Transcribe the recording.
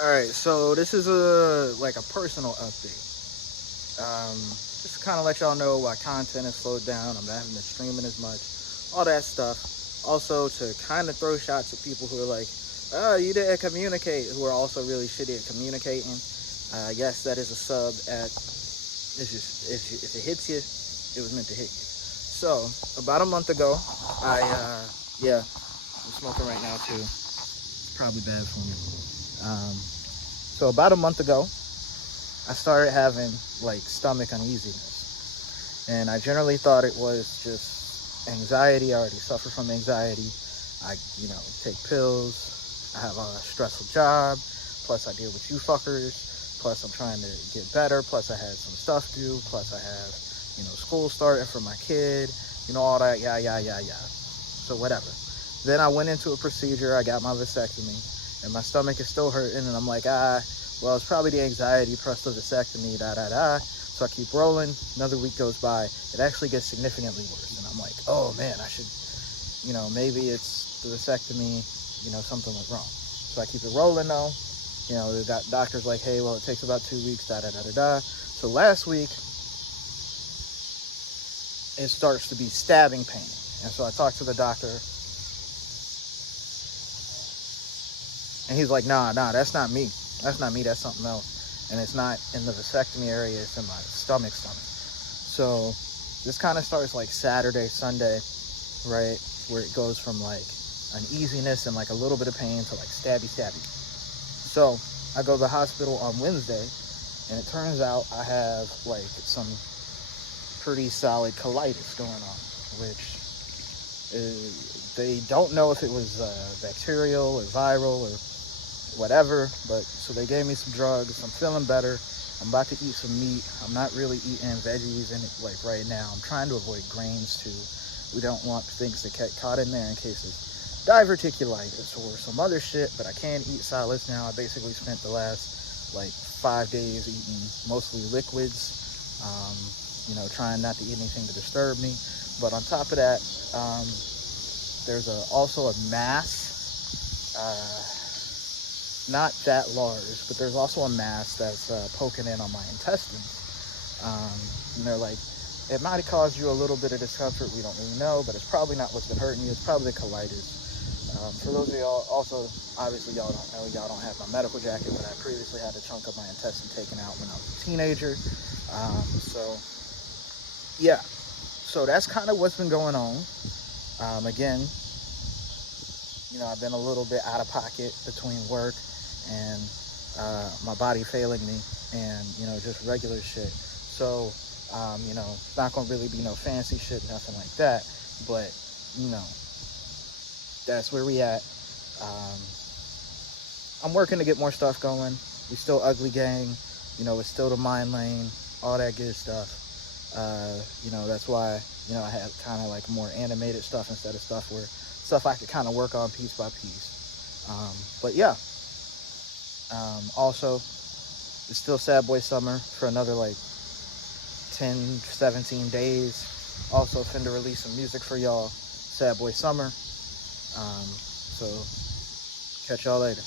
All right, so this is a personal update. Just to kind of let y'all know why content is slowed down. I'm not having to streaming as much, all that stuff. Also, to kind of throw shots at people who are like, "Oh, you didn't communicate," who are also really shitty at communicating. Yes, that is a sub at. It's just if it hits you, it was meant to hit you. So about a month ago, I yeah, I'm smoking right now too. It's probably bad for me. So about a month ago, I started having like stomach uneasiness, and I generally thought it was just anxiety. I already suffer from anxiety. I, take pills. I have a stressful job. Plus, I deal with you fuckers. Plus, I'm trying to get better. Plus, I had some stuff due. Plus, I have, school starting for my kid. All that. Yeah, yeah, yeah, yeah. So whatever. Then I went into a procedure. I got my vasectomy, and my stomach is still hurting. And I'm like, well, it's probably the anxiety plus the vasectomy, da da da. So I keep rolling. Another week goes by. It actually gets significantly worse, and I'm like, oh man, I should, maybe it's the vasectomy. Something went wrong. So I keep it rolling though. The doctor's like, hey, well, it takes about 2 weeks, da da da da da. So last week, it starts to be stabbing pain, and so I talked to the doctor, and he's like, nah, that's not me. That's not me. That's something else. And it's not in the vasectomy area. It's in my stomach. So this kind of starts like Saturday, Sunday, right? Where it goes from like uneasiness and like a little bit of pain to like stabby. So I go to the hospital on Wednesday, and it turns out I have like some pretty solid colitis going on, which they don't know if it was bacterial or viral or whatever, but so they gave me some drugs. I'm feeling better. I'm about to eat some meat. I'm not really eating veggies in it like right now. I'm trying to avoid grains too. We don't want things to get caught in there in case it's diverticulitis or some other shit, but I can eat solids now. I basically spent the last like 5 days eating mostly liquids, trying not to eat anything to disturb me. But on top of that, there's also a mass, not that large, but there's also a mass that's poking in on my intestines. And they're like, it might have caused you a little bit of discomfort. We don't really know, but it's probably not what's been hurting you. It's probably the colitis. For those of y'all, also, obviously y'all don't know, y'all don't have my medical jacket, but I previously had a chunk of my intestine taken out when I was a teenager. So, yeah. So that's kind of what's been going on. Again, I've been a little bit out of pocket between work and my body failing me and, just regular shit. So, it's not going to really be no fancy shit, nothing like that. But, that's where we at. I'm working to get more stuff going. We still ugly gang. It's still the mind lane, all that good stuff. That's why, I have kind of like more animated stuff instead of stuff I could kind of work on piece by piece. But yeah. Also, it's still Sad Boy Summer for another like 10, 17 days. Also, finna release some music for y'all. Sad Boy Summer. So, catch y'all later.